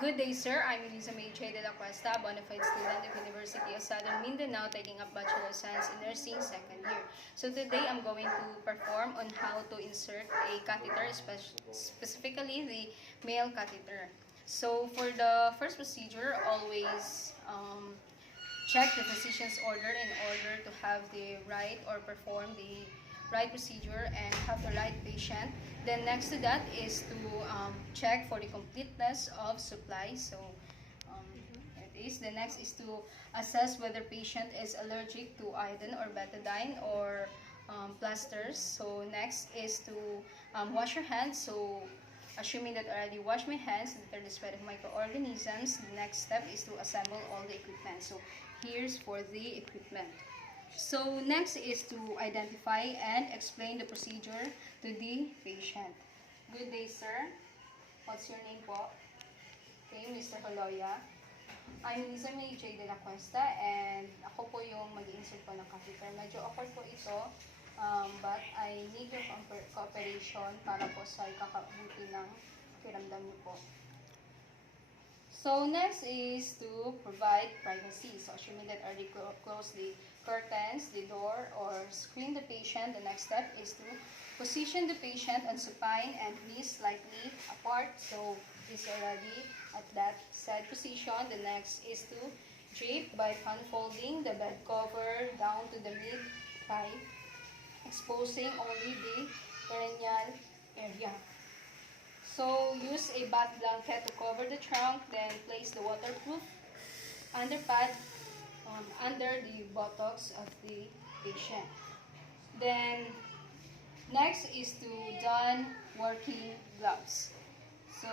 Good day, sir. I'm Elisa Mayche de la Cuesta, a bona fide student of University of Southern Mindanao, taking up Bachelor of Science in Nursing second year. So today I'm going to perform on how to insert a catheter, specifically the male catheter. So for the first procedure, always check the physician's order in order to have the right or perform the right procedure and have the right patient. Then next to that is to check for the completeness of supply. So it is. The next is to assess whether patient is allergic to iodine or betadine or plasters. So next is to wash your hands. So assuming that I already washed my hands, that they're despied of microorganisms, the next step is to assemble all the equipment. So here's for the equipment. So next is to identify and explain the procedure to the patient. Good day, sir. What's your name po? Okay, Mr. Holoya. I'm Lisa Mayche de la Cuesta and ako po yung mag-insert po ng catheter. Medyo awkward po ito, but I need your cooperation para po sa ikakabuti ng pakiramdam niyo po. So next is to provide privacy. So assuming that I already close the curtains, the door, or screen the patient, the next step is to position the patient on supine and knees slightly apart. So he's already at that said position. The next is to drape by unfolding the bed cover down to the mid-thigh, exposing only the perineal area. So use a bath blanket to cover the trunk, then place the waterproof underpad under the buttocks of the patient. Then next is to don working gloves. So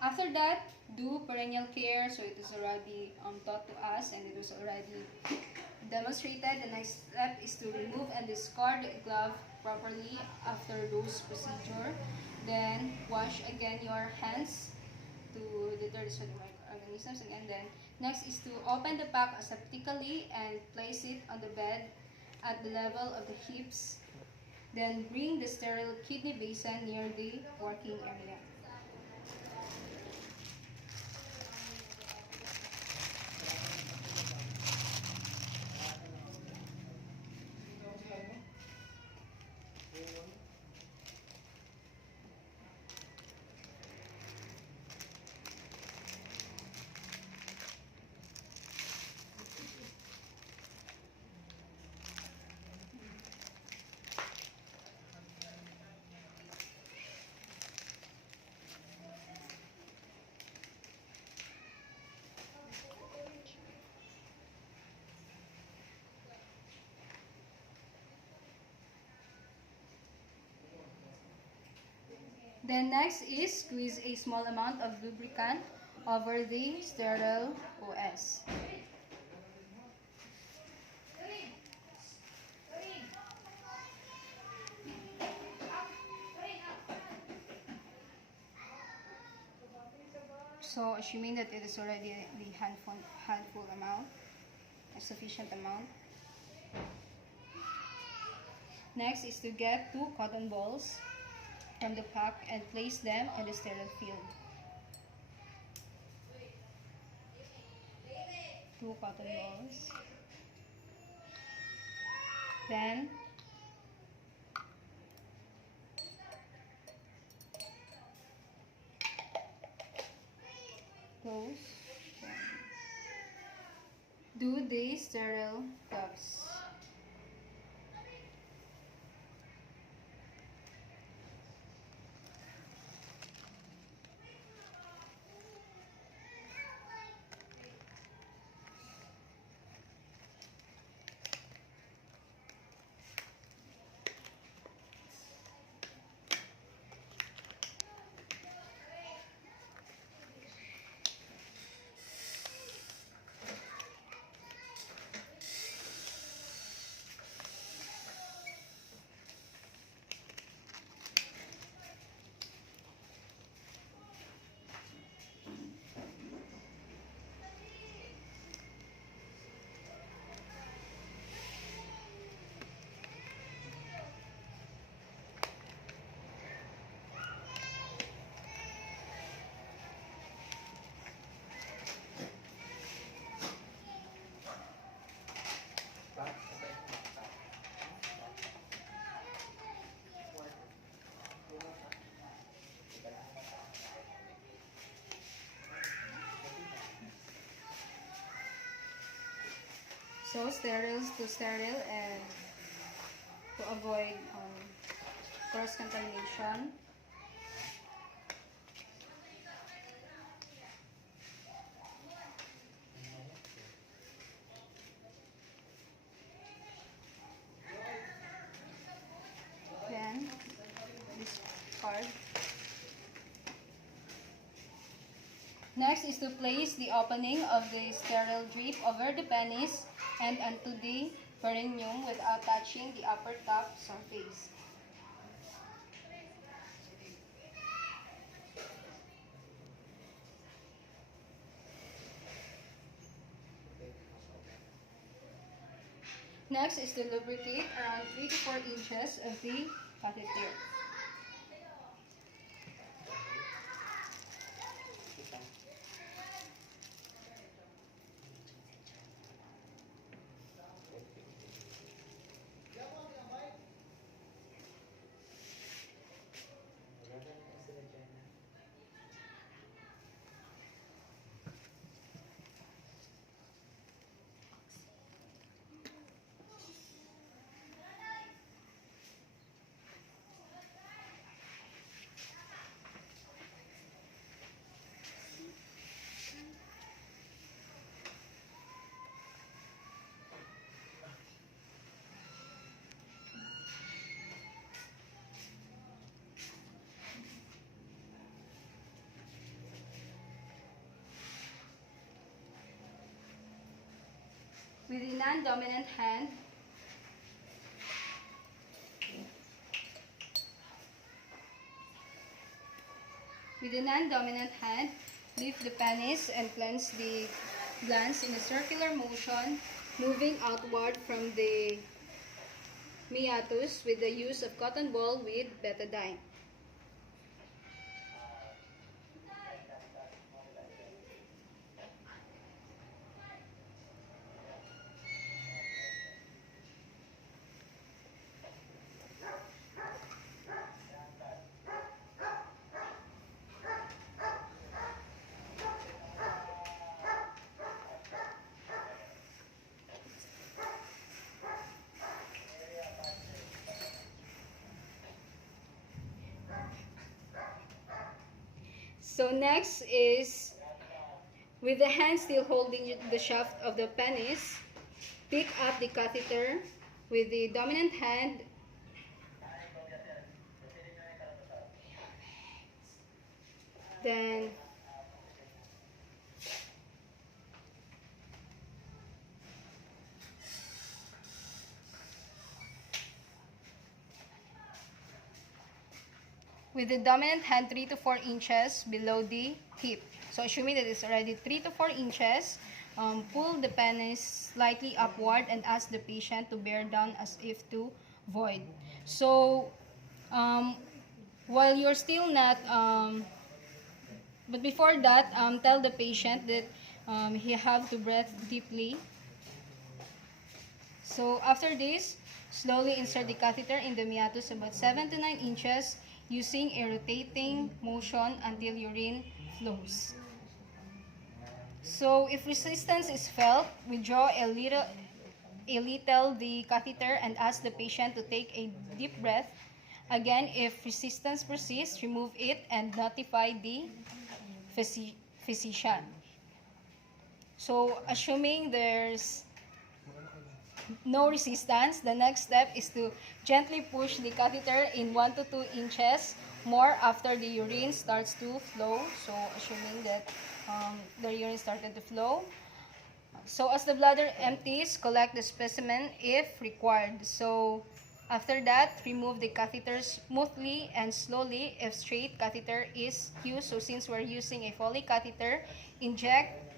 after that, do perennial care. So it is already taught to us and it was already demonstrated. The next step is to remove and discard the glove properly after those procedure. Then wash again your hands to deter the microorganisms, and then next is to open the pack aseptically and place it on the bed at the level of the hips. Then bring the sterile kidney basin near the working area. Then next is squeeze a small amount of lubricant over the sterile OS. So assuming that it is already the handful amount, a sufficient amount. Next is to get 2 cotton balls from the pack and place them on the sterile field. 2 cotton balls. Then close. Do the sterile gloves. So sterile to sterile and to avoid cross contamination. Then this card. Next is to place the opening of the sterile drip over the penis and onto the perineum without touching the upper top surface. Next is to lubricate around 3 to 4 inches of the catheter. With the non-dominant hand, lift the penis and cleanse the glands in a circular motion, moving outward from the meatus with the use of cotton ball with betadine. So next is, with the hand still holding the shaft of the penis, pick up the catheter with the dominant hand. Then with the dominant hand 3 to 4 inches below the hip. So assuming that it's already 3 to 4 inches, pull the penis slightly upward and ask the patient to bear down as if to void. So while you're still not, but before that, tell the patient that he have to breathe deeply. So after this, slowly insert the catheter in the meatus about 7 to 9 inches using a rotating motion until urine flows. So if resistance is felt, withdraw a little the catheter and ask the patient to take a deep breath. Again, if resistance persists, remove it and notify the physician. So assuming there's no resistance, the next step is to gently push the catheter in 1 to 2 inches more after the urine starts to flow. So assuming that the urine started to flow. So as the bladder empties, collect the specimen if required. So after that, remove the catheter smoothly and slowly if straight catheter is used. So since we're using a Foley catheter, inject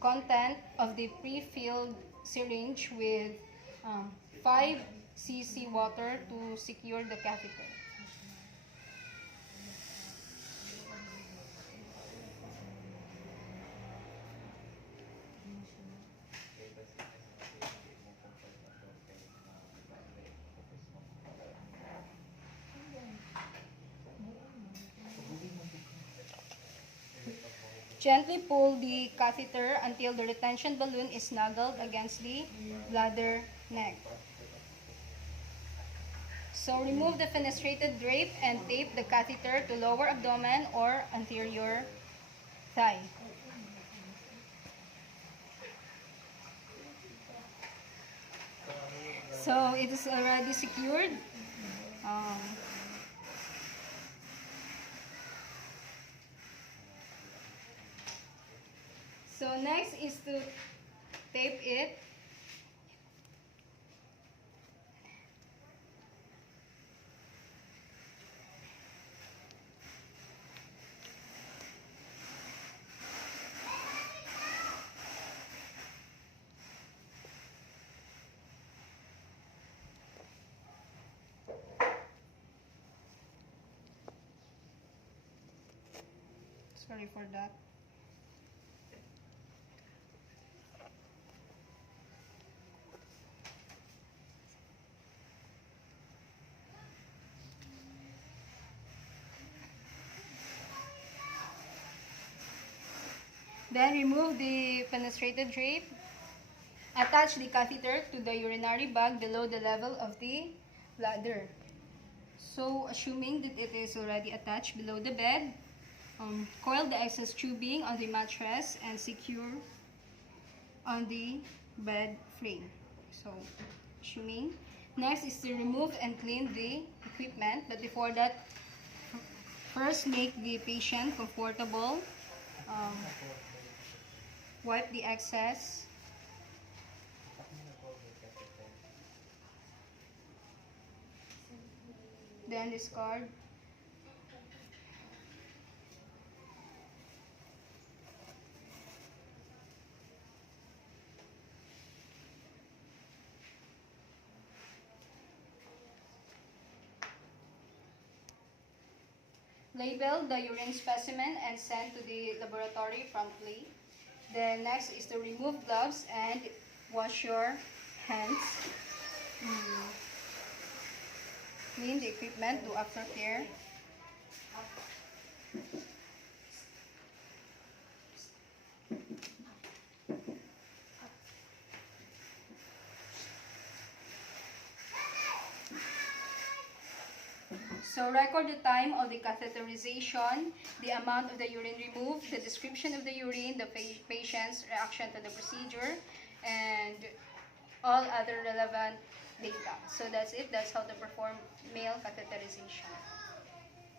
content of the pre-filled syringe with 5 cc water to secure the catheter. Gently pull the catheter until the retention balloon is snuggled against the bladder neck. So remove the fenestrated drape and tape the catheter to lower abdomen or anterior thigh. So it is already secured. Um, so next is to tape it. Sorry for that. Then remove the fenestrated drape. Attach the catheter to the urinary bag below the level of the bladder. So, assuming that it is already attached below the bed, coil the excess tubing on the mattress and secure on the bed frame. So, assuming. Next is to remove and clean the equipment, but before that, first make the patient comfortable. Wipe the excess. Then discard. Label the urine specimen and send to the laboratory promptly. Then next is to remove gloves and wash your hands. Clean the equipment, do aftercare. So record the time of the catheterization, the amount of the urine removed, the description of the urine, the patient's reaction to the procedure, and all other relevant data. So that's it. That's how to perform male catheterization.